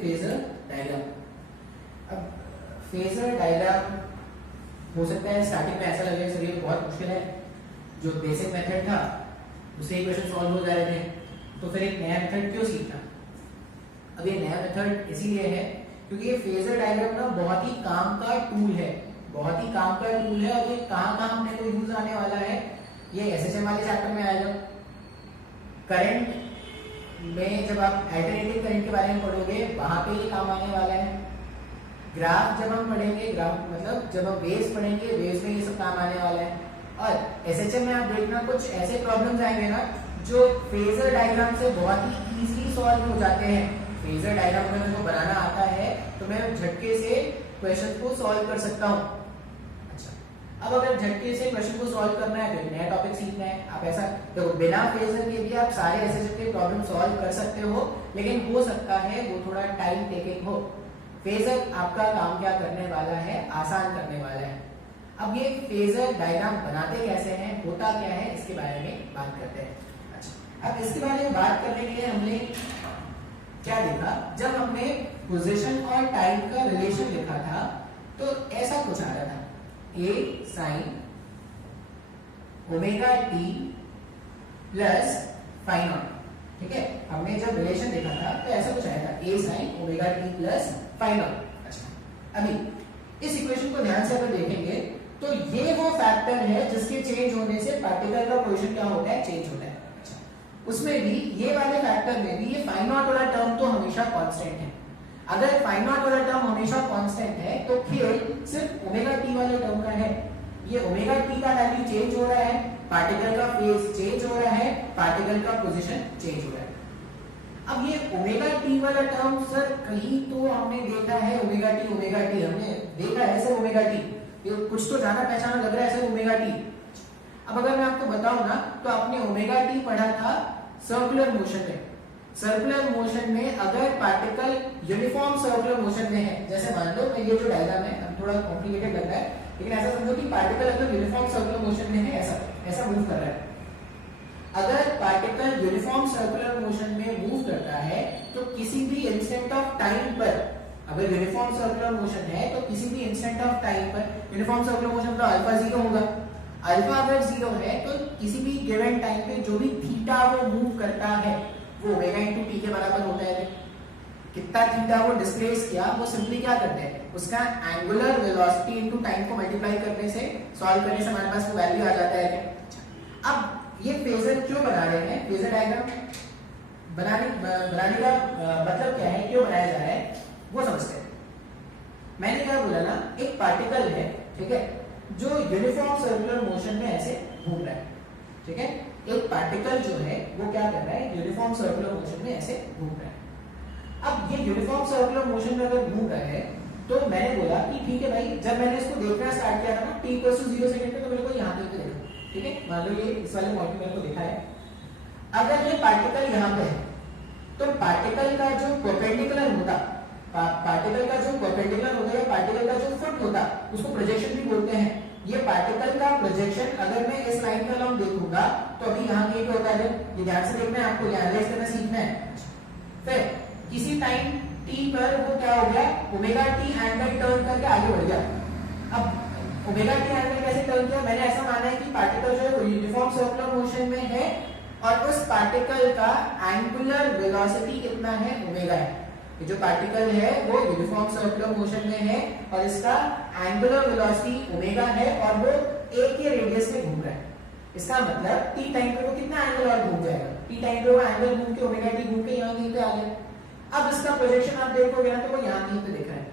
Phasor diagram. अब phasor diagram हो सकता है स्टार्टिंग में ऐसा लगे सर ये बहुत मुश्किल है, जो बेसिक मेथड था उससे इक्वेशन सॉल्व हो जा रहे थे, तो फिर एक नया मेथड क्यों सीखना। अब ये नया मेथड इसीलिए है क्योंकि ये फेजर डायग्राम ना बहुत ही काम का टूल है, बहुत ही काम का टूल है। और ये कहाँ अपने को यूज आने वाला है, ये एसएचएम वाले चैप्टर में आएगा। करंट में जब आप अल्टरनेटिव करंट के बारे में पढ़ोगे वहां पे ये काम आने वाला है। ग्राफ जब हम पढ़ेंगे, ग्राफ मतलब जब हम वेव्स पढ़ेंगे, वेव्स में ये सब काम आने वाला है। और एसएचएम में आप देखना कुछ ऐसे प्रॉब्लम्स आएंगे ना जो फेजर डायग्राम से बहुत ही इजीली सॉल्व हो जाते हैं। फेजर डायग्राम अगर मेरे को बनाना आता है तो मैं झटके से क्वेश्चन को सॉल्व कर सकता हूँ। अच्छा, अब अगर झटके से क्वेश्चन को सॉल्व करना है तो नया टॉपिक सीखना है, आप ऐसा तो बिना फेजर के भी आप सारे एसएचएम के प्रॉब्लम सॉल्व कर सकते हो, लेकिन हो सकता है वो थोड़ा टाइम टेकिंग हो। फेजर आपका काम क्या करने वाला है, आसान करने वाला है। अब ये फेजर डायग्राम बनाते कैसे हैं, होता क्या है, इसके बारे में बात करते हैं। अच्छा, अब इसके बारे में बात करने के लिए हमने क्या देखा, जब हमने पोजीशन और टाइम का रिलेशन लिखा था तो ऐसा कुछ आ रहा था, a sin omega t plus phi naught. ठीक है, हमने जब रिलेशन देखा था तो ऐसा कुछ आया था, a sin omega t plus phi naught. अच्छा, अभी इस इक्वेशन को ध्यान से अगर देखेंगे तो ये वो फैक्टर है जिसके चेंज होने से पार्टिकल का पोजीशन क्या होता है, चेंज होता है। उसमें भी ये वाले फैक्टर में भी ये फाइ नॉट वाला टर्म तो हमेशा कांस्टेंट है। अगर फाइ नॉट वाला टर्म हमेशा कांस्टेंट है तो खेल सिर्फ ओमेगा टी वाले टर्म का है। ये ओमेगा टी का वैल्यू चेंज हो रहा है, पार्टिकल का फेज चेंज हो रहा है, पार्टिकल का पोजीशन चेंज हो रहा है। अब ये ओमेगा टी वाला टर्म सर कहीं तो हमने देखा है, ओमेगा टी हमने देखा है सर ओमेगा टी, ये कुछ तो जाना पहचाना लग रहा है सर ओमेगा टी। अब अगर मैं आपको बताऊं ना तो आपने ओमेगा टी पढ़ा था सर्कुलर मोशन में। सर्कुलर मोशन में अगर पार्टिकल यूनिफॉर्म सर्कुलर मोशन में है, जैसे मान लो ये जो डायग्राम है अब थोड़ा कॉम्प्लिकेटेड लग रहा है, लेकिन ऐसा समझो कि पार्टिकल अगर यूनिफॉर्म सर्कुलर मोशन में है, ऐसा मूव कर रहा है। अगर पार्टिकल यूनिफॉर्म सर्कुलर मोशन में मूव करता है तो किसी भी इंस्टेंट ऑफ टाइम पर, अगर यूनिफॉर्म सर्कुलर मोशन है तो किसी भी इंस्टेंट ऑफ टाइम पर, यूनिफॉर्म सर्कुलर मोशन तो अल्फा 0 होगा, अल्फा अगर 0 है तो किसी भी गिवन टाइम पे जो भी थीटा वो मूव करता है वो ओमेगा इनटू टी के बराबर होता है। कितना थीटा वो डिस्प्लेस किया वो सिंपली क्या करते हैं, उसका एंगुलर वेलोसिटी इनटू टाइम को मल्टीप्लाई करने से, सॉल्व करने से हमारे पास वो वैल्यू आ जाता है। अब ये फेजर क्यों बना रहे हैं, फेजर डायग्राम बनाने का मतलब क्या है, क्यों बनाया जा रहा है वो समझते हैं। मैंने क्या बोला ना, एक पार्टिकल है, ठीक है, जो यूनिफॉर्म सर्कुलर मोशन में ऐसे घूम रहा है। ठीक है, एक पार्टिकल जो है वो क्या कर रहा है, यूनिफॉर्म सर्कुलर मोशन में ऐसे घूम रहा है। अब ये यूनिफॉर्म सर्कुलर मोशन में अगर घूम रहा है तो मैंने बोला कि ठीक है भाई, जब मैंने इसको देखना स्टार्ट किया था ना t = 0 सेकंड पे, तो मेरे को यहाँ पे देखा। ठीक है, मान लो ये इस वाले पॉइंट पे मेरे को देखा है। अगर ये पार्टिकल यहाँ पे है तो पार्टिकल का जो परपेंडिकुलर होता, पार्टिकल का जो परपेंडिकुलर होता है, पार्टिकल का जो फुट होता, उसको प्रोजेक्शन भी बोलते हैं। ये पार्टिकल का प्रोजेक्शन अगर मैं इस लाइन के अलोंग देखूंगा तो अभी यहाँ पे होता है, ये ध्यान से देखना है, आपको एनालाइज करना सीखना है। फिर किसी टाइम t पर वो क्या हो गया, ओमेगा t एंगल टर्न करके आगे बढ़ गया। अब ओमेगा t एंगल कैसे टर्न किया, मैंने ऐसा माना है कि पार्टिकल जो है यूनिफॉर्म सर्कुलर मोशन में है और उस पार्टिकल का एंगुलर वेलोसिटी कितना है, ओमेगा है। ये जो पार्टिकल है वो यूनिफॉर्म सर्कुलर मोशन में है और इसका एंगुलर वेलोसिटी ओमेगा है और वो a के रेडियस में घूम रहा है। इसका मतलब t टाइम पे वो कितना एंगल और घूम जाएगा, t टाइम पे वो एंगल घूम के ओमेगा t घूम के यहाँ कहीं पे आ गया। अब इसका प्रोजेक्शन आप देखोगे ना तो वो यहाँ कहीं पे दिख रहा है।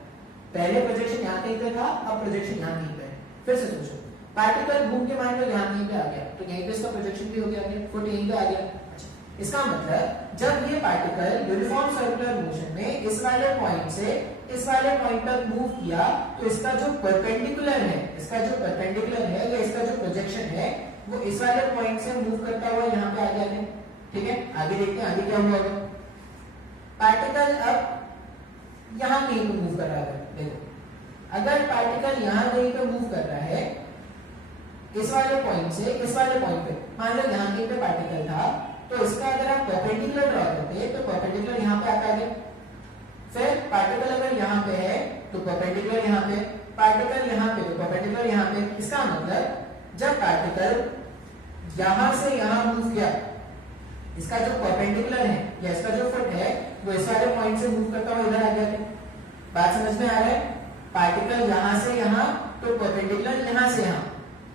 पहले प्रोजेक्शन यहाँ कहीं पे था, अब प्रोजेक्शन यहाँ कहीं पे है। फिर से सोचो, पार्टिकल घूम के मान लो यहाँ कहीं पे आ गया तो यहीं पे इसका प्रोजेक्शन भी हो गया, फुट यहीं पे आ गया। इसका मतलब जब ये पार्टिकल यूनिफॉर्म सर्कुलर मोशन में इस वाले पॉइंट से इस वाले पॉइंट तक मूव किया तो इसका जो परपेंडिकुलर है, इसका जो परपेंडिकुलर है या इसका जो प्रोजेक्शन है वो इस वाले पॉइंट से मूव करता हुआ यहाँ पे आ गया। ठीक है, आगे देखते हैं आगे क्या हुआ होगा। पार्टिकल अब यहाँ कहीं पे मूव कर रहा है। देखो, अगर पार्टिकल यहाँ कहीं पे मूव कर रहा है इस वाले पॉइंट से इस वाले पॉइंट पे, मान लो यहाँ कहीं पे पार्टिकल था तो इसका अगर आप परपेंडिकुलर ड्रॉ करते तो परपेंडिकुलर यहाँ पे आता है। फिर पार्टिकल अगर यहाँ पे है तो परपेंडिकुलर यहाँ पे, पार्टिकल यहाँ पे तो परपेंडिकुलर यहाँ पे। इसका मतलब जब पार्टिकल यहां से यहां मूव किया, इसका जो परपेंडिकुलर है या इसका जो फुट है वो इस वाले पॉइंट से मूव करता हुआ इधर आ गया। बात समझ में आ रहा है? पार्टिकल यहां से यहां तो परपेंडिकुलर यहां से यहां,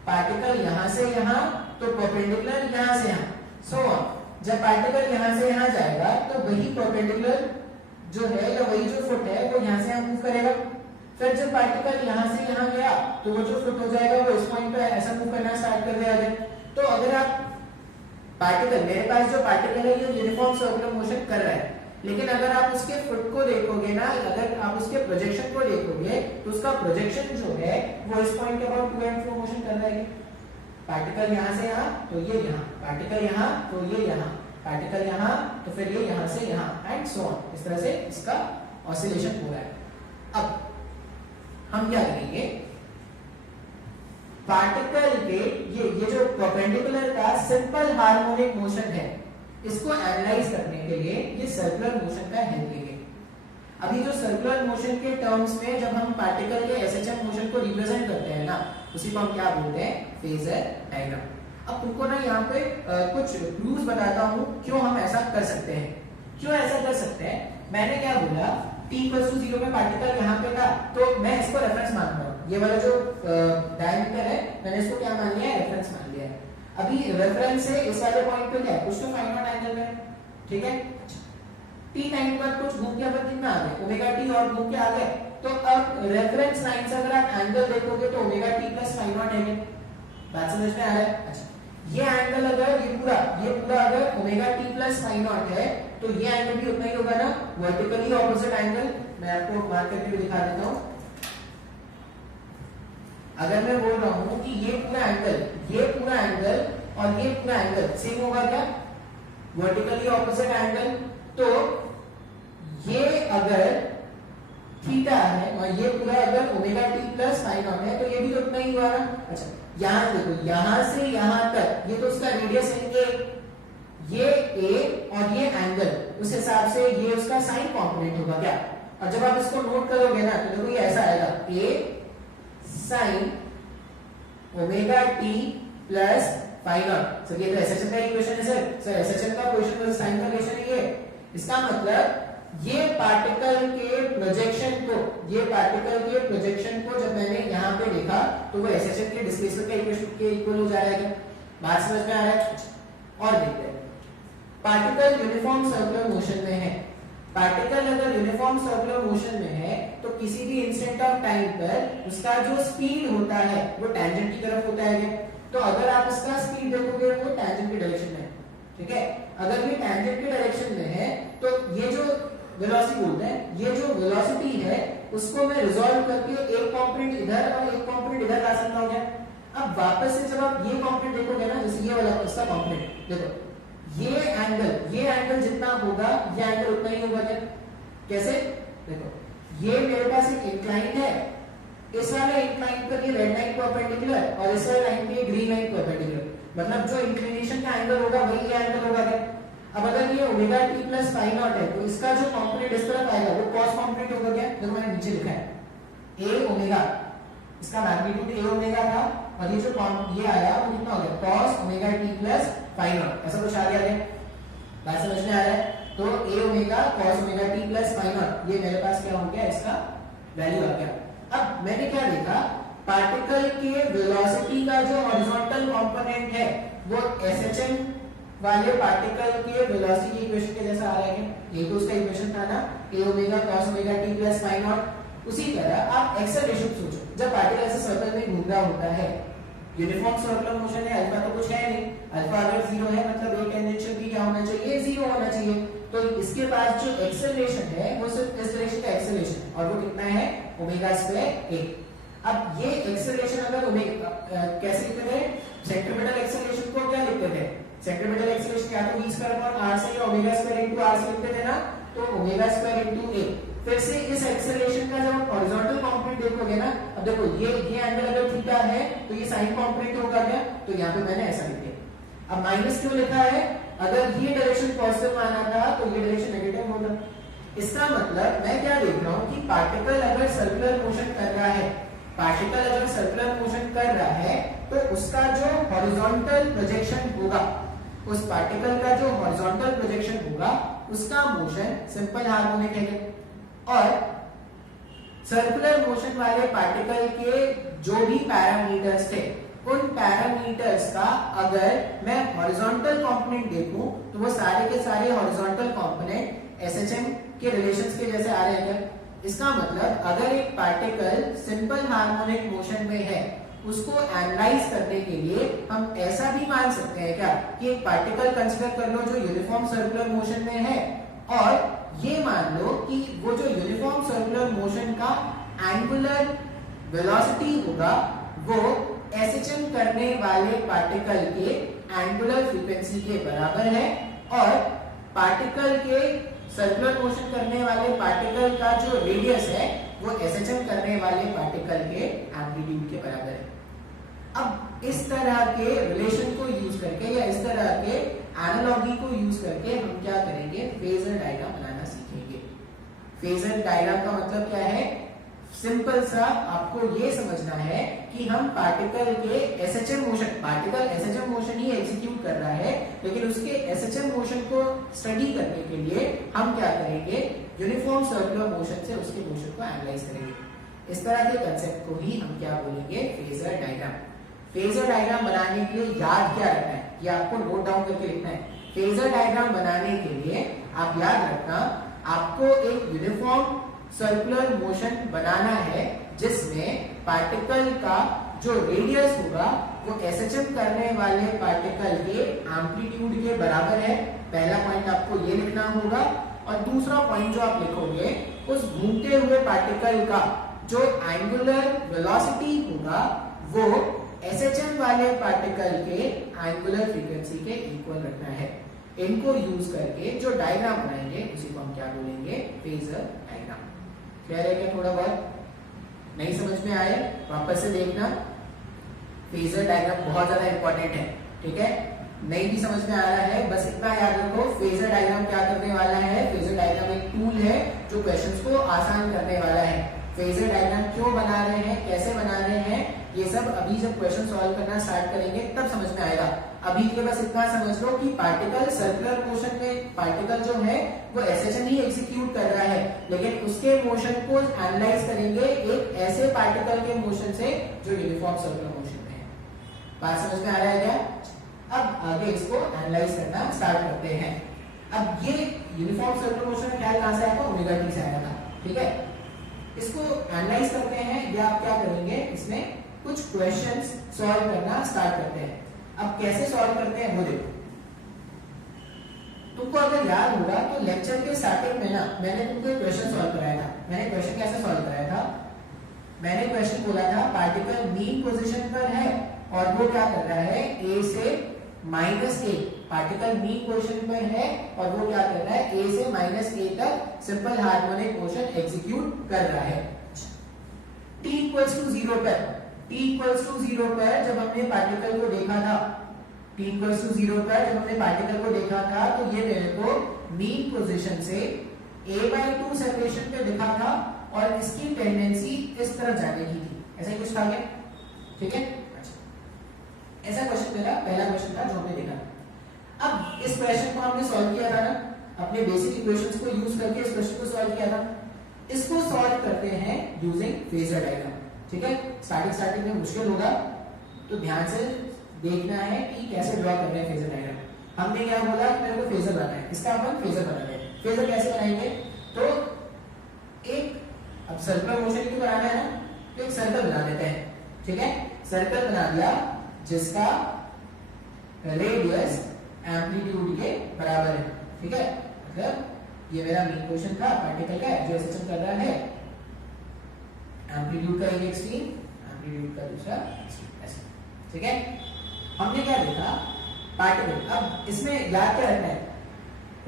पार्टिकल यहां से यहां तो परपेंडिकुलर यहां से यहां, सो ऑन। जब पार्टिकल यहां से यहां जाएगा तो वही परपेंडिकुलर जो है या वही जो फुट है वो यहां से यहां मूव करेगा। फिर जब पार्टिकल यहां से यहां गया तो वो जो फुट हो जाएगा वो इस पॉइंट पे ऐसा मूव करना स्टार्ट कर देगा। तो अगर आप पार्टिकल, मेरे पास जो पार्टिकल है ये यूनिफॉर्म सर्कुलर मोशन कर रहा है, लेकिन अगर आप उसके फुट को देखोगे ना, अगर आप उसके प्रोजेक्शन को देखोगे तो उसका प्रोजेक्शन जो है वो इस पॉइंट के about to and fro motion कर रहा है। पार्टिकल यहां से यहां तो ये यहां, पार्टिकल यहां तो ये यहां, पार्टिकल यहां तो फिर ये यहां से यहां एंड सो ऑन। इस तरह से इसका ऑसिलेशन हो रहा है। अब हम क्या करेंगे, पार्टिकल के ये जो परपेंडिकुलर का सिंपल हार्मोनिक मोशन है इसको एनालाइज करने के लिए ये सर्कुलर मोशन का हेल्प लेंगे। अभी जो सर्कुलर मोशन के टर्म्स में जब हम पार्टिकल के एसएचएम मोशन को रिप्रेजेंट करते हैं ना, उसी को हम क्या बोलते हैं, फेजर डायग्राम। अब तुमको ना यहाँ पे कुछ क्लूज बताता हूँ क्यों हम ऐसा कर सकते हैं। क्यों ऐसा कर सकते हैं, मैंने क्या बोला, t=0 में पार्टिकल यहाँ पे था तो मैं इसको रेफरेंस मान रहा हूँ। ये वाला जो डायमीटर है मैंने इसको क्या मान लिया है, रेफरेंस मान लिया है। अभी रेफरेंस से इस वाले पॉइंट पे क्या है, कुछ तो फाइंड आउट एंगल है, ठीक है। t टाइम पर कुछ घूम के अपन कितना आ गए, ओमेगा t और घूम के आ गए। तो अब रेफरेंस लाइन से अगर आप एंगल देखोगे तो omega t plus five not है। बात समझ में आ रहा है? अच्छा, ये एंगल अगर ये पूरा अगर omega t plus five not है तो ये एंगल भी उतना ही होगा ना, वर्टिकली ऑपोजिट एंगल। मैं आपको मार्क करके भी दिखा देता हूं। अगर मैं बोल रहा हूं कि ये पूरा एंगल और ये पूरा एंगल सेम होगा क्या, वर्टिकली ऑपोजिट एंगल, तो ये अगर थीटा है और ये पूरा अगर omega t plus five not है तो ये भी तो उतना ही हुआ ना। अच्छा, यहां देखो, यहां से यहां तक ये तो उसका रेडियस है, ये a और ये एंगल, उस हिसाब से ये उसका साइन कंपोनेंट होगा क्या। और जब आप इसको नोट करोगे ना तो देखो ये ऐसा आएगा, a sin omega t plus five not. Sir ये तो एसएचएम का इक्वेशन है सर एसएचएम का क्वेश्चन तो साइन का इक्वेशन है ये। इसका मतलब ये पार्टिकल के प्रोजेक्शन को जब मैंने यहाँ पे देखा तो वो एसएचएम के डिस्प्लेसमेंट का इक्वेशन के इक्वल हो जाएगा। बात समझ में आ रहा है? और देखते हैं, पार्टिकल यूनिफॉर्म सर्कुलर मोशन में है। पार्टिकल अगर यूनिफॉर्म सर्कुलर मोशन में है तो किसी भी इंस्टेंट ऑफ टाइम पर उसका जो स्पीड होता है वो टैंजेंट की तरफ होता है। तो अगर आप इसका स्पीड देखोगे वो टैंजेंट की डायरेक्शन में है, ठीक है। अगर ये टैंजेंट की डायरेक्शन में है तो ये जो वेलोसिटी बोलते हैं, ये जो वेलोसिटी है उसको मैं रिजॉल्व करके एक कंपोनेंट इधर और एक कंपोनेंट इधर ला सकता हूं क्या। अब वापस से जब आप ये कंपोनेंट देखोगे ना, जैसे ये वाला इसका कंपोनेंट देखो, ये एंगल जितना होगा ये एंगल उतना ही होगा क्या। कैसे, देखो ये मेरे पास एक इंक्लाइन है, इस वाले इंक्लाइन पर ये रेड लाइन परपेंडिकुलर और इस वाले लाइन पे ये ग्रीन लाइन परपेंडिकुलर, मतलब जो इंक्लिनेशन का एंगल होगा वही ये एंगल होगा क्या। अब अगर ये omega t plus five not है तो इसका जो कंपोनेंट इस तरफ आएगा वो cos कंपोनेंट होगा क्या। देखो मैंने नीचे लिखा है a ओमेगा, इसका मैग्नीट्यूड a ओमेगा था और ये जो ये आया वो कितना हो गया, cos omega t plus five not, ऐसा कुछ आ गया। बात समझ में आ रहा है? तो a omega cos omega t plus five not, ये मेरे पास क्या हो गया, इसका वैल्यू आ गया। अब मैंने क्या देखा, पार्टिकल के वेलोसिटी का जो हॉरिजॉन्टल कंपोनेंट है वो एसएचएम वाले पार्टिकल के वेलोसिटी की इक्वेशन के जैसा आ रहा है। ये तो उसका इक्वेशन था ना, a omega cos omega t plus five not. उसी तरह आप एक्सेलरेशन सोचो, जब पार्टिकल ऐसे सर्कल में घूम रहा होता है, यूनिफॉर्म सर्कुलर मोशन है, अल्फा तो कुछ है नहीं, अल्फा अगर 0 है मतलब a टेंजेंशियल भी क्या होना चाहिए, 0 होना चाहिए। तो इसके पास जो एक्सेलरेशन है वो सिर्फ इस डायरेक्शन का एक्सेलरेशन और वो कितना है, ओमेगा स्क्वायर a। अब ये एक्सेलरेशन अगर ओमेगा कैसे लिखते थे, सेंट्रीपिटल एक्सेलरेशन को क्या लिखते थे, सेंट्रीपिटल एक्सेलरेशन या तो v स्क्वायर अपॉन r से या ओमेगा स्क्वायर इनटू r से लिखते थे ना, तो ओमेगा स्क्वायर इनटू a। फिर से इस एक्सेलरेशन का जब हॉरिजॉन्टल कंपोनेंट देखोगे ना, अब देखो ये एंगल अगर थीटा है तो ये साइन कंपोनेंट होगा क्या, तो यहाँ पे मैंने ऐसा लिख दिया। अब माइनस क्यों लिखा है, अगर ये डायरेक्शन पॉजिटिव माना था तो ये डायरेक्शन नेगेटिव होगा। इसका मतलब मैं क्या देख रहा हूं कि पार्टिकल अगर सर्कुलर मोशन कर रहा है, पार्टिकल अगर सर्कुलर मोशन कर रहा है तो उसका जो हॉरिजॉन्टल प्रोजेक्शन होगा, उस पार्टिकल का जो हॉरिजॉन्टल प्रोजेक्शन होगा उसका मोशन सिंपल हार्मोनिक है। और सर्कुलर मोशन वाले पार्टिकल के जो भी पैरामीटर्स थे, उन पैरामीटर्स का अगर मैं हॉरिजॉन्टल कंपोनेंट देखूं तो वो सारे के सारे हॉरिजॉन्टल कंपोनेंट एसएचएम के रिलेशंस के जैसे आ रहे हैं क्या? इसका मतलब अगर एक पार्टिकल सिंपल हार्मोनिक मोशन में है, उसको एनालाइज करने के लिए हम ऐसा भी मान सकते हैं क्या कि एक पार्टिकल कंसीडर कर लो जो यूनिफॉर्म सर्कुलर मोशन में है, और ये मान लो कि वो जो यूनिफॉर्म सर्कुलर मोशन का एंगुलर वेलोसिटी होगा वो एसएचएम करने वाले पार्टिकल के एंगुलर फ्रीक्वेंसी के बराबर है, और पार्टिकल के सर्कुलर मोशन करने वाले पार्टिकल का जो रेडियस है वो एसएचएम करने वाले पार्टिकल के एम्पलीट्यूड के बराबर है। अब इस तरह के रिलेशन को यूज करके या इस तरह के एनालॉजी को यूज करके हम क्या करेंगे, फेजर डायग्राम बनाना सीखेंगे। फेजर डायग्राम का मतलब क्या है? सिंपल सा आपको ये समझना है कि हम पार्टिकल के SHM motion, particle SHM motion ही एग्जीक्यूट कर रहा है, लेकिन उसके एसएचएम मोशन को स्टडी करने के लिए हम क्या करेंगे, यूनिफॉर्म सर्कुलर मोशन से उसके मोशन को एनालाइज करेंगे। इस तरह के कंसेप्ट को ही हम क्या बोलेंगे, फेजर डायग्राम। फेजर डायग्राम बनाने के लिए याद क्या रखना है, ये आपको नोट डाउन करके लिखना है। फेजर डायग्राम बनाने के लिए आप याद रखना, आपको एक यूनिफॉर्म सर्कुलर मोशन बनाना है जिसमें पार्टिकल का जो रेडियस होगा वो एसएचएम करने वाले पार्टिकल के एम्पलीट्यूड के बराबर है। पहला पॉइंट आपको ये लिखना होगा, और दूसरा पॉइंट जो आप लिखोगे, उस घूमते हुए पार्टिकल का जो एंगुलर वेलोसिटी होगा वो एसएचएम वाले पार्टिकल के एंगुलर फ्रीक्वेंसी के इक्वल रखना है। इनको यूज करके जो डायग्राम बनाएंगे उसी को हम क्या बोलेंगे, फेजर डायग्राम। क्लियर है क्या? थोड़ा बहुत नहीं समझ में आए वापस से देखना। फेजर डायग्राम बहुत ज्यादा इंपॉर्टेंट है, ठीक है? नहीं भी समझ में आ रहा है, बस इतना याद रखो, फेजर डायग्राम क्या करने वाला है, फेजर डायग्राम एक टूल है जो क्वेश्चंस को आसान करने वाला है। फेजर डायग्राम क्यों बना रहे हैं, कैसे बना रहे हैं, ये सब अभी जब क्वेश्चन सॉल्व करना स्टार्ट करेंगे तब समझ में आएगा। अभी के बस इतना समझ लो कि पार्टिकल सर्कुलर मोशन में, पार्टिकल जो है वो एसएचएम ही एग्जीक्यूट कर रहा है, लेकिन उसके मोशन को एनालाइज करेंगे एक ऐसे पार्टिकल के मोशन से जो यूनिफॉर्म सर्कुलर मोशन में है। बात समझ में आ रहा है क्या? अब आगे इसको एनालाइज करना स्टार्ट करते हैं। अब ये यूनिफॉर्म सर्कुलर मोशन का ख्याल कहां से आया था, ओमेगा टी से आया था, ठीक है? इसको एनालाइज करते हैं, या आप क्या करेंगे, इसमें कुछ क्वेश्चंस सॉल्व करना स्टार्ट करते हैं। अब कैसे सॉल्व करते हैं वो देखो। तुमको अगर याद होगा तो लेक्चर के स्टार्टिंग में ना मैंने तुमको एक क्वेश्चन सॉल्व कराया था। मैंने क्वेश्चन कैसे सॉल्व कराया था, मैंने क्वेश्चन बोला था पार्टिकल मीन पोजीशन पर है और वो क्या कर रहा है, ए से माइनस ए, पार्टिकल मीन पोजीशन पर है और वो क्या कर रहा है, ए से माइनस ए तक सिंपल हार्मोनिक मोशन एग्जीक्यूट कर रहा है। t इक्वल्स टू 0 पर, t इक्वल्स टू 0 पर जब हमने पार्टिकल को देखा था, t इक्वल्स टू 0 पर जब हमने पार्टिकल को देखा था तो ये मेरे को मीन पोजीशन से a/2 सेपरेशन पे दिखा था और इसकी टेंडेंसी इस तरफ जाने की थी। ऐसा ही कुछ था क्या? ठीक है, ऐसा क्वेश्चन मेरा पहला क्वेश्चन था जो हमने देखा। अब इस क्वेश्चन को हमने सॉल्व किया था ना, अपने बेसिक इक्वेशंस को यूज करके इस क्वेश्चन को सॉल्व किया था। इसको सॉल्व करते हैं यूजिंग फेजर डायग्राम, ठीक है? स्टार्टिंग में मुश्किल होगा तो ध्यान से देखना है कि कैसे ड्रॉ कर रहे हैं फेजर डायग्राम। हमने क्या बोला कि मेरे को फेजर बनाना है, इसका अपन फेजर बनाते हैं। फेजर कैसे बनाएंगे, तो एक, अब सर्कुलर मोशन क्यों बनाना है ना, तो एक सर्कल बना लेते हैं, ठीक है? सर्कल बना दिया जिसका रेडियस एम्पलीट्यूड के बराबर है, ठीक है? मतलब ये मेरा मेन क्वेश्चन था पार्टिकल का जो एसएचएम कर रहा है, एम्पलीट्यूड का एक एक्सट्रीम, एम्पलीट्यूड का दूसरा एक्सट्रीम, ऐसे, ठीक है? हमने क्या देखा, पार्टिकल। अब इसमें याद क्या रखना है,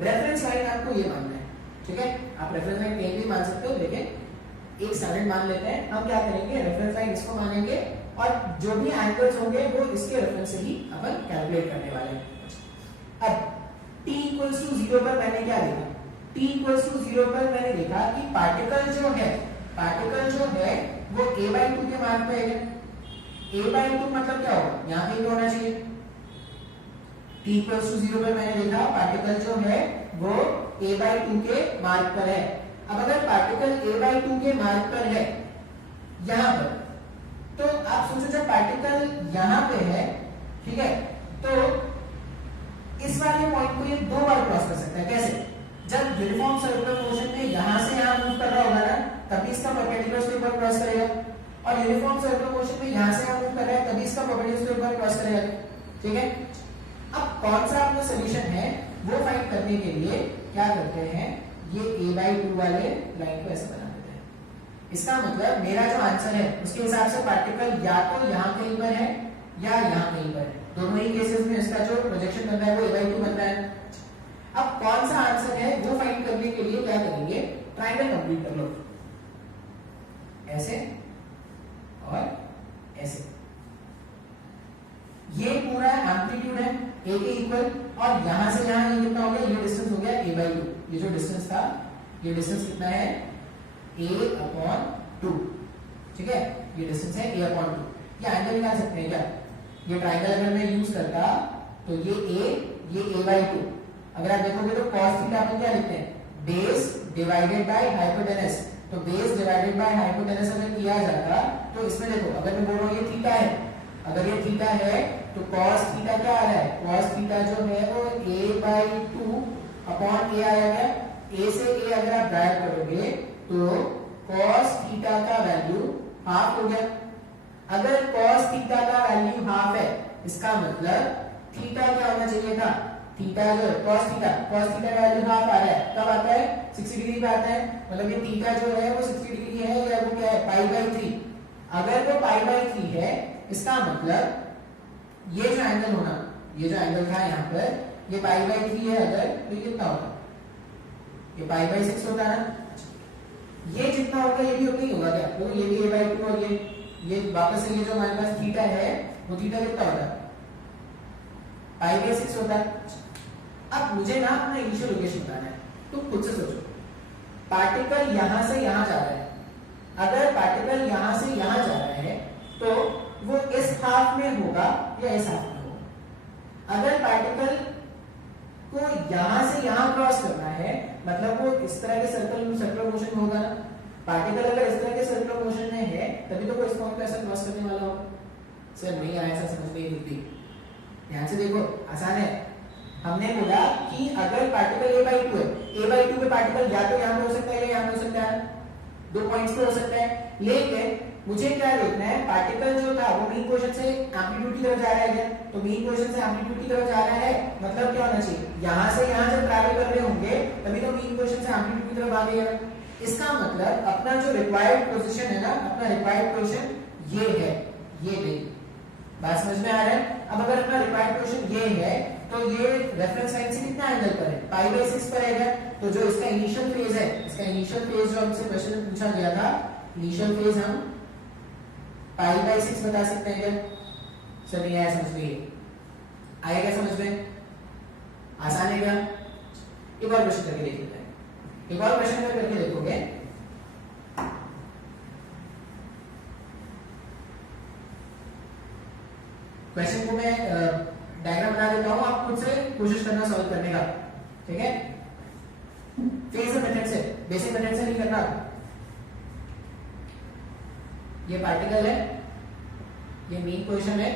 रेफरेंस लाइन आपको ये मानना है, ठीक है? आप रेफरेंस लाइन कहीं भी मान सकते हो, लेकिन एक स्टैंडर्ड मान लेते हैं। हम क्या करेंगे, रेफरेंस लाइन इसको मानेंगे और जो भी एंगल्स होंगे वो इसके रेफरेंस से ही अपन कैलकुलेट करने वाले हैं। अब t इक्वल्स टू 0 पर मैंने क्या देखा, t इक्वल्स टू 0 पर मैंने देखा कि पार्टिकल जो है वो a/2 के मान पे है। a/2 मतलब क्या होगा, यहाँ पे होना चाहिए। t इक्वल्स टू 0 पर मैंने देखा पार्टिकल जो है वो a/2 के मार्क पर है। अब अगर पार्टिकल a/2 के मार्क पर है यहाँ पर, तो आप सोचो जब पार्टिकल यहाँ पे है, ठीक है, तो इस वाले पॉइंट को ये 2 बार क्रॉस कर सकता है। कैसे? जब यूनिफॉर्म सर्कुलर मोशन में यहां से यहां मूव कर रहा होगा ना, तभी इसका परपेंडिकुलर उसके ऊपर क्रॉस करेगा, और यूनिफॉर्म सर्कुलर मोशन में यहां से यहां मूव कर रहा है, तभी इसका परपेंडिकुलर उसके ऊपर क्रॉस करेगा। ठीक है, अब कौन सा अपना सॉल्यूशन है वो फाइंड करने के लिए क्या करते हैं, ये a/2 वाले लाइन को ऐसे बना देते हैं। इसका मतलब मेरा जो आंसर है उसके हिसाब से पार्टिकल या तो यहां कहीं पर है या यहां कहीं पर है। दोनों ही केसेस में इसका जो प्रोजेक्शन बन रहा है वो a/2 बन रहा है। अब कौन सा आंसर है वो फाइंड करने के लिए क्या करेंगे, ट्रायंगल कंप्लीट कर लो, ऐसे और ऐसे। ये पूरा एम्पलीट्यूड है a के इक्वल, और यहां से यहां ये कितना हो गया, ये डिस्टेंस हो गया a/2। ये जो डिस्टेंस था, ये डिस्टेंस कितना है, a/2। ठीक है, ये डिस्टेंस है a/2। ये एंगल निकाल सकते हैं क्या, ये ट्रायंगल अगर मैं यूज करता तो ये a/2, अगर आप देखोगे तो cos थीटा अपन क्या लिखते हैं, बेस डिवाइडेड बाय हाइपोटेनस। तो बेस डिवाइडेड बाय हाइपोटेनस अगर किया जाता तो इसमें देखो, अगर मैं बोल रहा हूं ये थीटा है, अगर ये थीटा है तो cos थीटा क्या आ रहा है, cos थीटा जो है वो a/2 अपॉन a आया गया। a से a अगर आप ड्राइव करोगे तो cos थीटा का वैल्यू हाफ हो गया। अगर cos थीटा का वैल्यू हाफ है, इसका मतलब थीटा क्या होना चाहिए था, थीटा जो है cos थीटा का वैल्यू हाफ आ रहा है, कब आता है, 60 डिग्री पे आता है। मतलब ये थीटा जो है वो 60 डिग्री है या वो क्या है, π/3। अगर वो π/3 है, इसका मतलब ये जो एंगल होना, ये जो एंगल था यहाँ पर, ये π/3 है अगर, तो ये कितना होगा, ये π/6 होता है ना। ये जितना होगा ये भी उतना ही होगा क्या, तो ये भी a/2 और ये वापस से ये जो हमारे पास थीटा है वो थीटा कितना होता है, π/6 होता है। अब मुझे ना अपना इनिशियल लोकेशन बताना है, तो खुद से सोचो, पार्टिकल यहां से यहां जा रहा है, अगर पार्टिकल यहां से यहां जा रहा है तो वो इस हाफ में होगा या इस हाफ में होगा। अगर पार्टिकल को यहां से यहां क्रॉस करना है, मतलब वो इस तरह के सर्कुलर मोशन में होगा ना। पार्टिकल अगर इस तरह के सर्कुलर मोशन में है तभी तो वो इस पॉइंट पे ऐसा क्रॉस करने वाला होगा। सर नहीं आया, ऐसा समझ में नहीं। ध्यान से देखो, आसान है। हमने बोला कि अगर पार्टिकल a/2 है, a/2 पे पार्टिकल या तो यहां पे हो सकता है या यहां पे हो सकता है, 2 पॉइंट्स पे हो सकता है। लेकिन मुझे क्या देखना है, पार्टिकल जो था वो मीन पोजीशन से एम्पलीट्यूड की तरफ जा रहा है, तो मीन पोजीशन से एम्पलीट्यूड की तरफ जा रहा है, मतलब क्या होना चाहिए, यहां से यहां जब ट्रैवल कर रहे होंगे तभी तो मीन पोजीशन से एम्पलीट्यूड की तरफ आगे। इसका मतलब अपना जो रिक्वायर्ड पोजीशन है ना, अपना रिक्वायर्ड पोजीशन ये है, ये नहीं। बात समझ में आ रहा है। अब अगर अपना रिक्वायर्ड पोजीशन ये है तो ये रेफरेंस लाइन से कितना एंगल पर है, π/6 पर है। तो जो इसका इनिशियल फेज है, इसका इनिशियल फेज जो हमसे क्वेश्चन में पूछा गया था, इनिशियल फेज हम π/6 बता सकते हैं क्या? सर नहीं आया समझ में, आया क्या समझ में, आसान है क्या? एक और क्वेश्चन करके देख लेते हैं। एक और क्वेश्चन में करके देखोगे, क्वेश्चन को मैं डायग्राम बना देता हूं, आप खुद से कोशिश करना सॉल्व करने का, ठीक है। फेजर मेथड से, बेसिक मेथड से नहीं करना। ये पार्टिकल है, ये मीन पोजीशन है,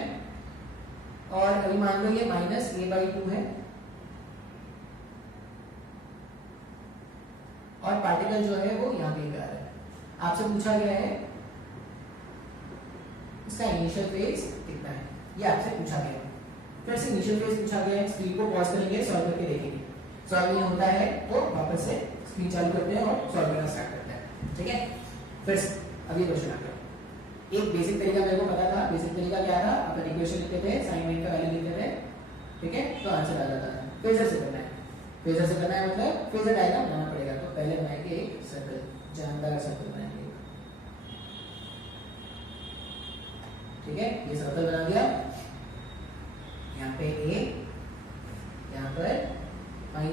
और अभी मान लो ये -a/2 है, और पार्टिकल जो है वो यहां पे आ रहा है। आपसे पूछा गया है इसका इनिशियल फेज कितना है, ये आपसे पूछा गया है। फिर से इनिशियल फेज पूछा गया है, स्क्रीन को पॉज करेंगे, सॉल्व करके देखेंगे। सॉल्व नहीं होता है तो वापस से स्क्रीन चालू करते हैं और सॉल्व करना स्टार्ट करते हैं, ठीक है। फिर से अब ये क्वेश्चन आता है। एक बेसिक तरीका मेरे को पता था, बेसिक तरीका क्या था, अपन इक्वेशन लिखते थे, साइन वेव का वैल्यू लिखते थे, ठीक है, तो आंसर आ जाता था। फेजर से करना है, फेजर से करना है मतलब फेजर डायग्राम बनाना पड़ेगा। तो पहले बनाएंगे एक सर्कल, जानदार सर्कल बनाएंगे, ठीक है। ये सर्कल बना दिया, यहाँ पे a, यहाँ पर -a,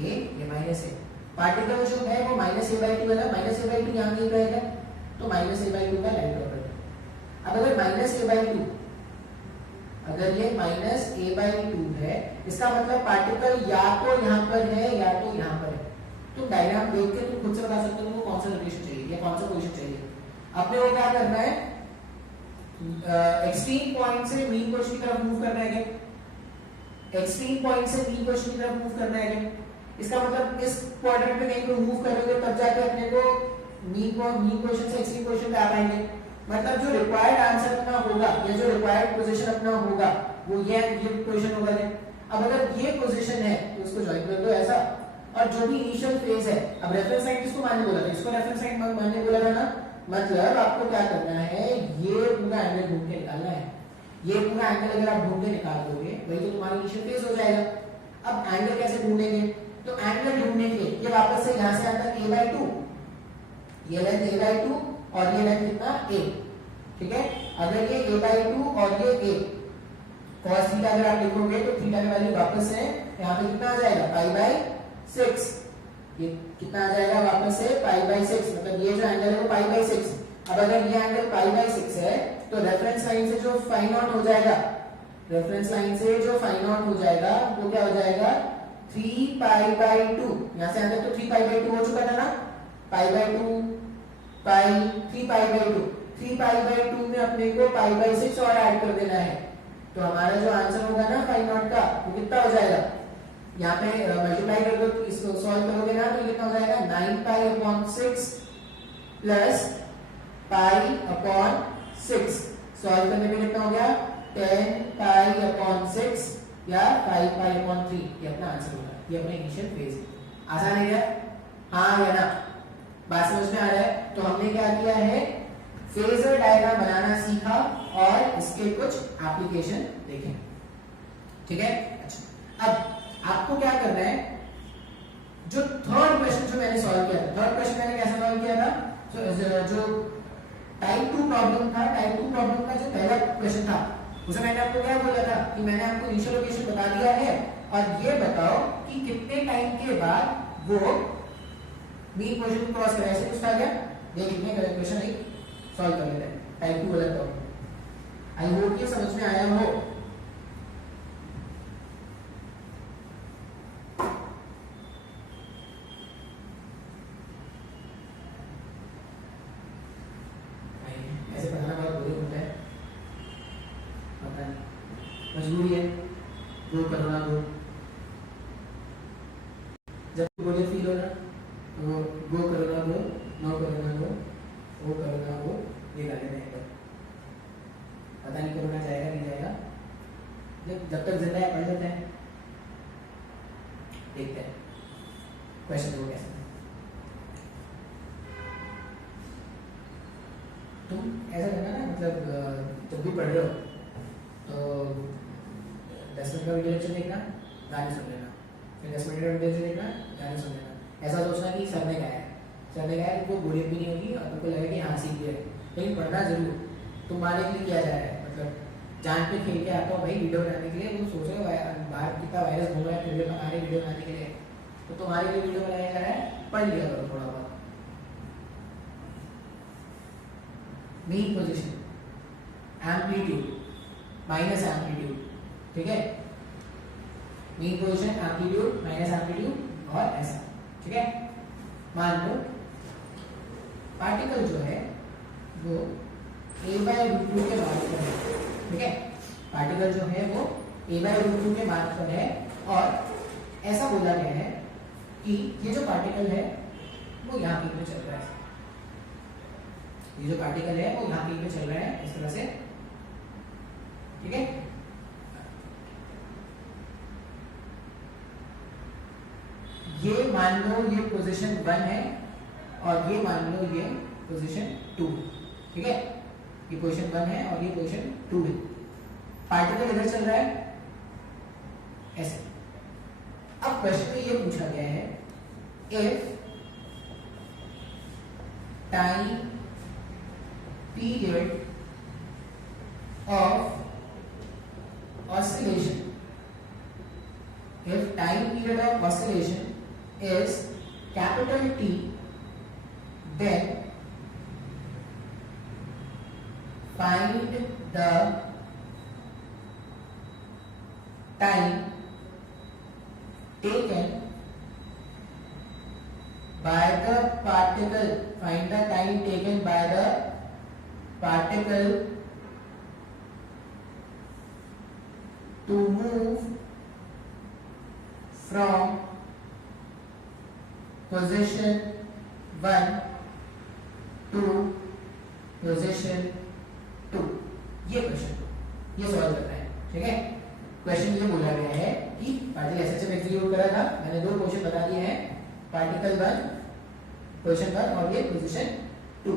ये माइनस ए, पार्टिकल जो है वो माइनस ए बाई टू है ना, माइनस ए बाई टू यहाँ मिल रहेगा तो माइनस ए बाई टू का लाइन प्रॉपर्टी। अब अगर माइनस ए बाई टू, अगर ये माइनस ए बाई टू है, इसका मतलब पार्टिकल या तो यहाँ पर है या तो यहाँ पर है। तुम डायग्राम देख के तुम खुद से बता सकते हो तुमको कौन सा लोकेशन चाहिए या कौन सा पोजीशन चाहिए। अपने को क्या करना है, एक्सट्रीम पॉइंट से मीन पोजीशन की तरफ मूव करना है, एक्सट्रीम पॉइंट से मीन पोजीशन की तरफ मूव करना है। इसका मतलब इस क्वाड्रेंट में कहीं पे मूव करोगे तब जाके अपने को मीन पोजीशन से एक्सट्रीम पोजीशन पे आ पाएंगे। मतलब जो रिक्वायर्ड आंसर अपना होगा या जो रिक्वायर्ड पोजीशन अपना होगा वो ये पोजीशन होगा। अब अगर ये पोजीशन है तो इसको ज्वाइन कर दो ऐसा, और जो भी इनिशियल फेज है, अब रेफरेंस लाइन किसको मानने बोला था, इसको रेफरेंस लाइन मानने बोला था ना। मतलब आपको क्या करना है, ये पूरा एंगल ढूंढ के निकालना है। ये पूरा एंगल अगर आप ढूंढ के निकाल दोगे वही तो तुम्हारा इनिशियल फेज हो जाएगा। अब एंगल कैसे ढूंढेंगे, तो एंगल ढूंढने के लिए ये वापस से यहां से आता है a/2, ये लेंथ a/2 और ये लेंथ कितना a, ठीक है। अगर ये a/2 और ये a, cos थीटा अगर आप लिखोगे तो थीटा की वैल्यू वापस से यहाँ पे कितना आ जाएगा π/6, ये कितना आ जाएगा वापस से π/6, मतलब ये जो एंगल है वो π/6। अब अगर ये एंगल π/6 है तो रेफरेंस लाइन से जो फाई नॉट हो जाएगा, रेफरेंस लाइन से जो फाई नॉट हो जाएगा वो क्या हो जाएगा 3π/2, यहाँ से आगे तो 3π/2 हो चुका था ना, π/2 3π/2, 3π/2 में अपने को π/6 और ऐड कर देना है। तो हमारा जो आंसर होगा ना फाई नॉट का वो कितना हो जाएगा, यहाँ पे मल्टीप्लाई कर दो, इसको सॉल्व करोगे ना तो कितना हो जाएगा 9π/6 प्लस π/6, सॉल्व करने में कितना हो गया 10π/6 या 5π/3, ये अपना आंसर होगा। ये अपना इनिशियल फेज है। आसान है क्या, हाँ या ना, बात समझ में आ रहा है। तो हमने क्या किया है, फेजर डायग्राम बनाना सीखा और इसके कुछ एप्लीकेशन देखें, ठीक है। अच्छा, अब आपको क्या करना है, जो थर्ड क्वेश्चन जो मैंने सॉल्व किया था, थर्ड क्वेश्चन मैंने कैसे सॉल्व किया था, जो टाइप 2 प्रॉब्लम था, टाइप 2 प्रॉब्लम का जो पहला क्वेश्चन था उसमें मैंने आपको क्या बोला था कि मैंने आपको इनिशियल लोकेशन बता दिया है और ये बताओ कि कितने टाइम के बाद वो मीन पोजीशन को क्रॉस करे, ऐसे कुछ था क्या। ये कितने क्वेश्चन है सॉल्व कर लेते हैं, टाइप 2 वाला प्रॉब्लम। आई होप ये समझ में आया हो। ऐसे पढ़ाना बहुत बोरिंग होता है, पता नहीं, मजबूरी है, वो करना वो, जब बोरियत फील हो ना तो वो करना वो, नो करना वो करना वो, ये गाने में है। पता नहीं करना जाएगा नहीं जाएगा, जब तक जिंदा है पढ़ लेते हैं, देखते हैं क्वेश्चन को कैसे। तुम ऐसा करना ना, मतलब जब भी पढ़ रहे हो तो 10 मिनट का वीडियो लेक्चर देखना, गाने सुन लेना, फिर 10 मिनट का वीडियो लेक्चर देखना, गाने सुन लेना। ऐसा सोचना कि सर ने कहा है, सर ने कहा है, तुमको बोरियत भी नहीं होगी और तुमको लगेगा कि हाँ सीख लिया है। लेकिन पढ़ना जरूर, तुम्हारे लिए किया जा रहा है, मतलब जान पे खेल के आता हूँ भाई वीडियो बनाने के लिए। वो सोच रहे हो बाहर कितना वायरस घूम रहा है, फिर बना रहे वीडियो बनाने के लिए, तो तुम्हारे लिए वीडियो बनाया जा रहा है, पढ़ लिया करो थोड़ा बहुत। Mean position, amplitude minus amplitude, ठीक है, mean position amplitude minus amplitude और ऐसा, ठीक है। मान लो पार्टिकल जो है वो a/√2 के मार्ग पर है, ठीक है, पार्टिकल जो है वो a/√2 के मार्ग पर है और ऐसा बोला गया है कि ये जो पार्टिकल है वो यहाँ पे चल रहा है, ये जो पार्टिकल है वो यहाँ पे चल रहा है इस तरह से, ठीक है। ये मान लो ये पोजीशन 1 है और ये मान लो ये पोजीशन 2, ठीक है, ये पोजीशन 1 है और ये पोजीशन 2 है। पार्टिकल इधर चल रहा है ऐसे। अब क्वेश्चन में ये पूछा गया है, if time period of oscillation, if time period of oscillation is capital T, then find the time taken by the particle. Find the time taken by the particle to move from position 1 to position 2। ये question ये solve करना है, ठीक है। Question ये बोला गया है कि पार्टिकल एसएचएफ एग्जीक्यूट करा था, मैंने दो क्वेश्चन बता दिए हैं, पार्टिकल 1 पोजीशन 1 और ये पोजीशन 2।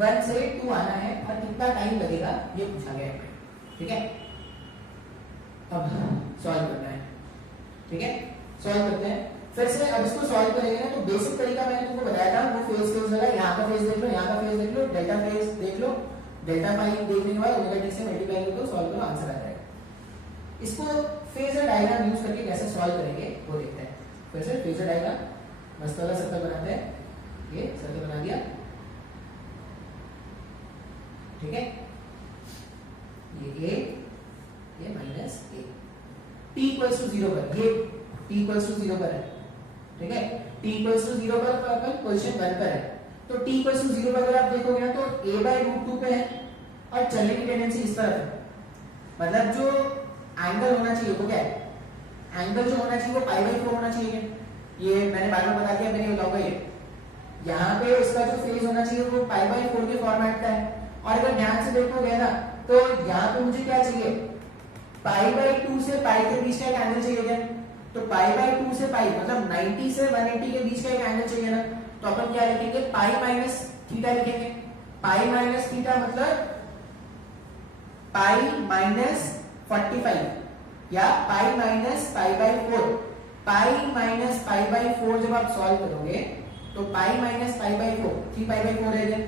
1 से 2 आना है और कितना टाइम लगेगा ये पूछा गया है, ठीक है। अब सॉल्व करना है, ठीक है। सॉल्व करते हैं फिर से। अब इसको सॉल्व करेंगे ना तो बेसिक तरीका मैंने तुमको बताया था, वो फेज वाला, यहाँ का फेज देख लो, यहाँ का फेज देख लो, डेल्टा फेज देख लो, डेल्टा पाई देखने के बाद ओमेगा टी से मल्टीप्लाई कर दो, सॉल्व करो, आंसर आ जाएगा। इसको फेजर डायग्राम यूज करके कैसे सॉल्व करेंगे वो देखते हैं। फिर से फेजर डायग्राम मस्त वाला सर्कल बनाते हैं, ये सर्कल बना दिया, ठीक है। ये a, ये minus a, t equals to 0 पर, ये t इक्वल्स टू 0 पर है, ठीक है। t इक्वल्स टू 0 पर अपन पोजीशन 1 पर है, तो t इक्वल्स टू 0 पर अगर आप देखोगे ना तो a/√2 पे है और चलने की टेंडेंसी इस तरफ है। मतलब जो एंगल होना चाहिए वो क्या है, एंगल जो होना चाहिए वो π/4 होना चाहिए। ये मैंने बार बार बता दिया, मैंने बताऊंगा ये यहाँ पे इसका जो फेज होना चाहिए वो π/4 के फॉर्मेट का है। और अगर ध्यान से देखोगे ना तो यहाँ पे मुझे क्या चाहिए, π/2 से π के बीच का एक एंगल चाहिए क्या, तो π/2 से π मतलब 90 से 180 के बीच का एक एंगल चाहिए ना, तो अपन क्या लिखेंगे, π माइनस थीटा लिखेंगे। π माइनस थीटा मतलब π माइनस 45 या π माइनस π/4। π माइनस π/4 जब आप सॉल्व करोगे तो π माइनस π/4 3π/4 रहेगा,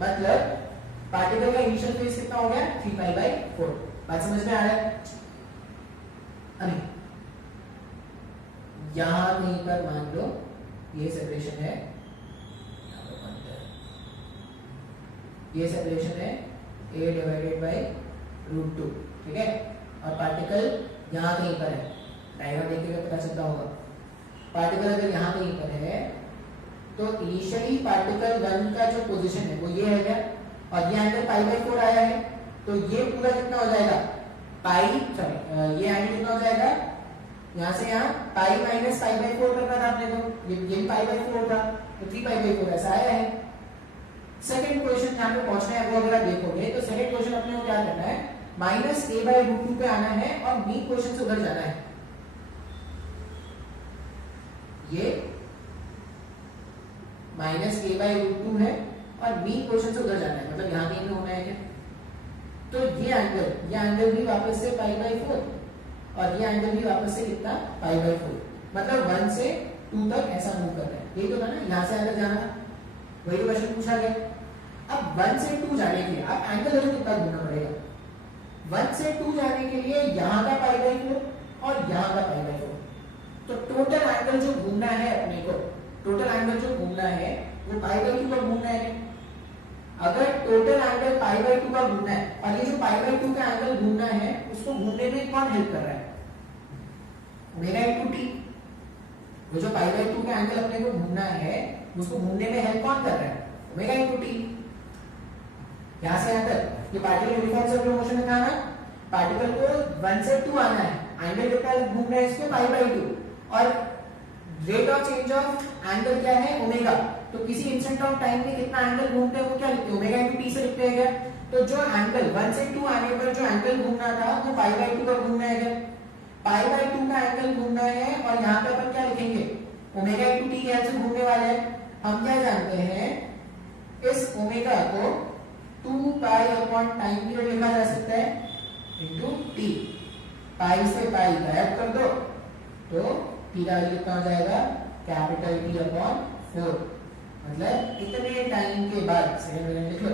मतलब पार्टिकल का इनिशियल फेज कितना हो गया, 3π/4। बात समझ में आ रहा है। अभी यहां कहीं पर मान लो ये सेपरेशन है, ये सेपरेशन है a/√2, ठीक है। और पार्टिकल यहां कहीं पर है, डायग्राम देखते हुए पता चलता होगा। पार्टिकल अगर यहां कहीं पर है तो इनिशियली पार्टिकल 1 का जो पोजीशन है वो ये है क्या, और ये एंगल π/4 आया है, तो ये पूरा कितना हो जाएगा, ये एंगल कितना हो जाएगा, यहाँ से यहाँ π माइनस π/4 करना था आपने, तो ये π/4 था, तो 3π/4 ऐसा आया है। सेकंड क्वेश्चन जहां पे पहुंचना है वो अगर आप देखोगे तो सेकंड क्वेश्चन अपने को क्या करना है, -a/√2 पे आना है और मीन क्वेश्चन से उधर जाना है। ये -a/√2 है और मीन क्वेश्चन से उधर जाना है, मतलब यहां कहीं पे होना है क्या, तो ये एंगल भी वापस से π/4 और ये एंगल भी वापस से कितना, π/4, मतलब 1 से 2 तक ऐसा मूव कर रहा है। यही तो था ना, यहां से अंदर जाना था, वही तो क्वेश्चन पूछा गया। अब 1 से 2 जाने के लिए अब एंगल देखो कितना घूमना पड़ेगा। 1 से 2 जाने के लिए यहाँ का π/4 और यहाँ का π/4, तो टोटल एंगल जो घूमना है अपने को, टोटल एंगल जो घूमना है वो π/2 का घूमना है। अगर टोटल एंगल π/2 का घूमना है और ये जो π/2 का एंगल घूमना है उसको घूमने में कौन हेल्प कर रहा है, ω/t। वो जो π/2 का एंगल अपने को घूमना है उसको घूमने में हेल्प कौन कर रहा है, ω/t। यहां से यहां तक ये पार्टिकल यूनिफॉर्म सर्कुलर मोशन में था ना, पार्टिकल को 1 से 2 आना है, एंगल कितना घूमना है इसको π/2 और rate of change of angle क्या है, ओमेगा। तो किसी इंस्टेंट ऑफ टाइम में कितना एंगल घूमते हैं वो क्या लिखते हैं, ω/t से लिखते हैं क्या। तो जो एंगल 1 से 2 आने पर जो एंगल घूमना था वो π/2 का घूमना है क्या, π/2 का एंगल घूमना है और यहाँ पे अपन क्या लिखेंगे, ω/t की हेल्प से घूमने वाला है। हम क्या जानते हैं, इस ओमेगा को 2π/टाइम पीरियड लिखा जा सकता है इनटू t। पाई से पाई गायब कर दो तो t का वैल्यू कितना हो जाएगा, कैपिटल T/4। मतलब इतने टाइम के बाद, सेकंड मिनट लिख लो,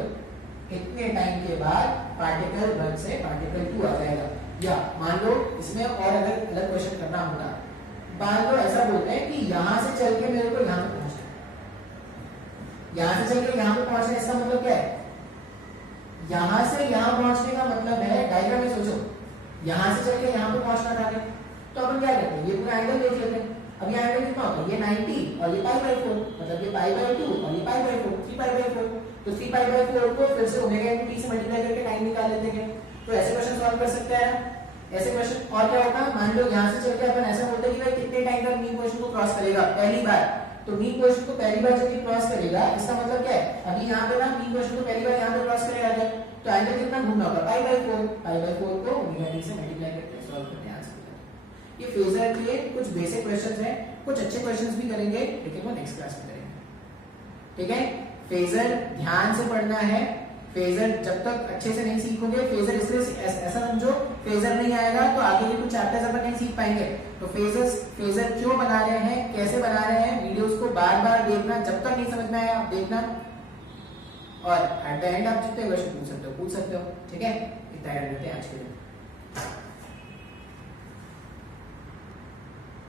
इतने टाइम के बाद पार्टिकल 1 से पार्टिकल 2 आ जाएगा। या मान लो इसमें और अगर अलग क्वेश्चन करना होगा, मान लो ऐसा बोलते हैं कि यहां से चल के मेरे को यहां पे पहुंचना है, यहां से चल के यहां पे पहुंचना, इसका मतलब क्या है, यहां से यहां पहुंचने का मतलब है, डायग्राम में सोचो, यहां से चल के यहां पे पहुंचना था, तो अपन क्या करते हैं, ये पूरा एंगल देख लेते हैं। अब ये एंगल कितना होता है, ये 90 और ये π/4, मतलब ये π/2 और ये π/4, 3π/4, तो 3π/4 को फिर से ओमेगा इनटू टी से मल्टीप्लाई करके 9 निकाल लेते हैं। तो ऐसे क्वेश्चन सॉल्व कर सकते हैं ऐसे क्वेश्चन। और क्या होगा, मान लो यहां से चल के अपन ऐसा बोलते हैं कि भाई कितने टाइम तक मीन पोजीशन को क्रॉस करेगा, पहली बार, तो मीन पोजीशन को पहली बार जब ये क्रॉस करेगा, इसका मतलब क्या है, अभी यहां पे ना मीन पोजीशन को पहली बार यहां पे क्रॉस करेगा, तो एंगल कितना घूमना होगा, π/4 को ओमेगा टी से मल्टीप्लाई करके सॉल्व करते हैं आंसर। ये फेजर के कुछ बेसिक क्वेश्चंस हैं, कुछ अच्छे क्वेश्चंस भी करेंगे, लेकिन वो नेक्स्ट क्लास में करेंगे, ठीक है। फेजर ध्यान से पढ़ना है, फेजर जब तक अच्छे से नहीं सीखोगे, फेजर इसलिए ऐसा समझो, फेजर नहीं आएगा तो आगे भी कुछ चैप्टर्स अपन नहीं सीख पाएंगे। तो फेजर क्यों बना रहे हैं, कैसे बना रहे हैं, वीडियोस को बार बार देखना, जब तक नहीं समझ में आए आप देखना, और एट द एंड आप जितने क्वेश्चन पूछ सकते हो, ठीक है। इतना ऐड करते हैं आज के लिए।